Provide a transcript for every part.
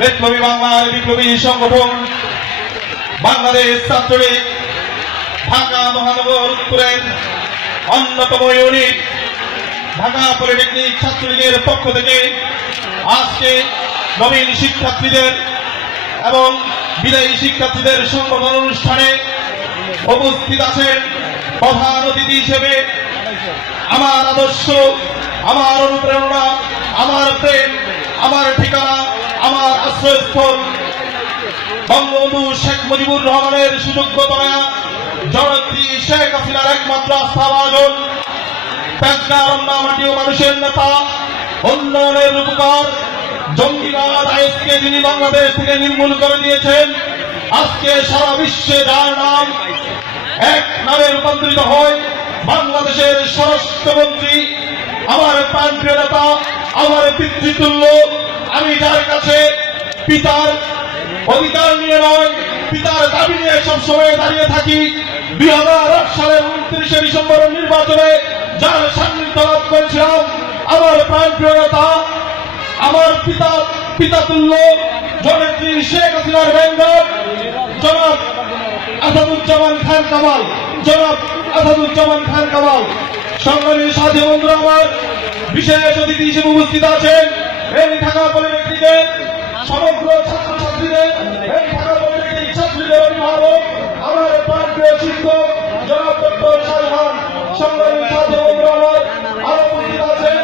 বিপ্লবী বাংলার বিপ্লবী সংগঠন বাংলাদেশ ছাত্রলীগ ঢাকা মহানগর উত্তরের অন্যতম ইউনিট ঢাকা পলিটেকনিক ছাত্রলীগের পক্ষ থেকে আজকে নবীন শিক্ষার্থীদের এবং বিদায়ী শিক্ষার্থীদের সংবর্ধনা অনুষ্ঠানে উপস্থিত আছেন প্রধান অতিথি হিসেবে আমার আদর্শ, আমার অনুপ্রেরণা, আমার প্রেম, আমার ঠিকানা, আমার আশ্রয়স্থল বঙ্গবন্ধু শেখ মুজিবুর রহমানের সুযোগ্য তনয়া জননেত্রী শেখ হাসিনার একমাত্র আস্থাভাজন মাটি ও মানুষের নেতা, উন্নয়নের রূপকার, জঙ্গিবাদ আইএসকে যিনি বাংলাদেশ থেকে নির্মূল করে দিয়েছেন, আজকে সারা বিশ্বে যার নাম এক নামে রূপান্তরিত হয়, বাংলাদেশের স্বরাষ্ট্রমন্ত্রী, আমার প্রাণপ্রিয় নেতা, আমার পিতৃতুল্য, আমি যার কাছে পিতার অধিকার নিয়ে নয় পিতার দাবি নিয়ে সবসময় দাঁড়িয়ে থাকি। 2008 সালের 29শে ডিসেম্বরের নির্বাচনে যার সান্নিধ্য লাভ করেছিলাম, আমার প্রাণপ্রিয় নেতা, আমার পিতাতুল্য জননেত্রী শেখ হাসিনার বেঙ্গল জনাব আসাদুজ্জামান খান কামাল, জনাব আসাদুজ্জামান খান কামাল। সংগ্রামী সাথী বন্ধুরা, আমার বিশেষ অতিথি হিসেবে উপস্থিত আছেন এই ঢাকা পলিটেকনিকের সমগ্র ছাত্রছাত্রীদের, এই ঢাকা পলিটেকনিক ছাত্রীদের অভিভাবক, আমার প্রাণপ্রিয় শিক্ষক জনাব ডক্টর শাহজাহান। সংগ্রামী সাথী বন্ধুরা, আমার আরো উপস্থিত আছেন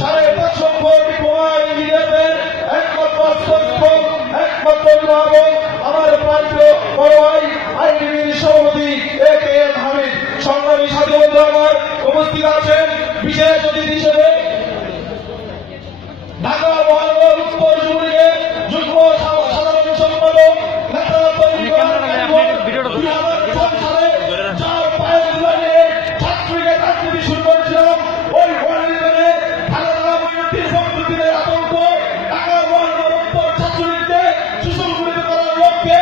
550 ডিপ্লোমা ইঞ্জিনিয়ারদের একমাত্র আশ্রয়স্থল, একমাত্র অভিভাবক, আমার প্রাণপ্রিয় বড় ভাই আইনজীবী সভাপতি এ.কে.এম. হামিদ। সংগ্রামী সাথী বন্ধুরা, আমার উপস্থিত আছেন বিশেষ অতিথি হিসেবে ঢাকা মহানগর উত্তর যুবলীগের যুগ্ম সাধারণ সম্পাদক নেতা সালে যার পায়ের দুলারে ছাত্রলীগের রাজনীতি শুরু করেছিলাম, ওই মহানির্বাচনে ঢাকা মহানগরীর ভক্তদের আতঙ্ক ঢাকা মহানগর উত্তর ছাত্রলীগকে সুসংগঠিত করার লক্ষ্যে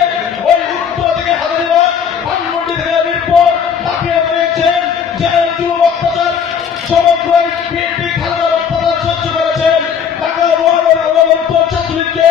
ওই উত্তর থেকে হাজারিবাগ, ধানমন্ডি থেকে মিরপুর তাকিয়ে রয়েছেন যে যুব অত্যাচার সমগ্র বিএনপি খালেদার অত্যাচার সহ্য করেছেন। ঢাকা মহানগর উত্তর ছাত্রলীগকে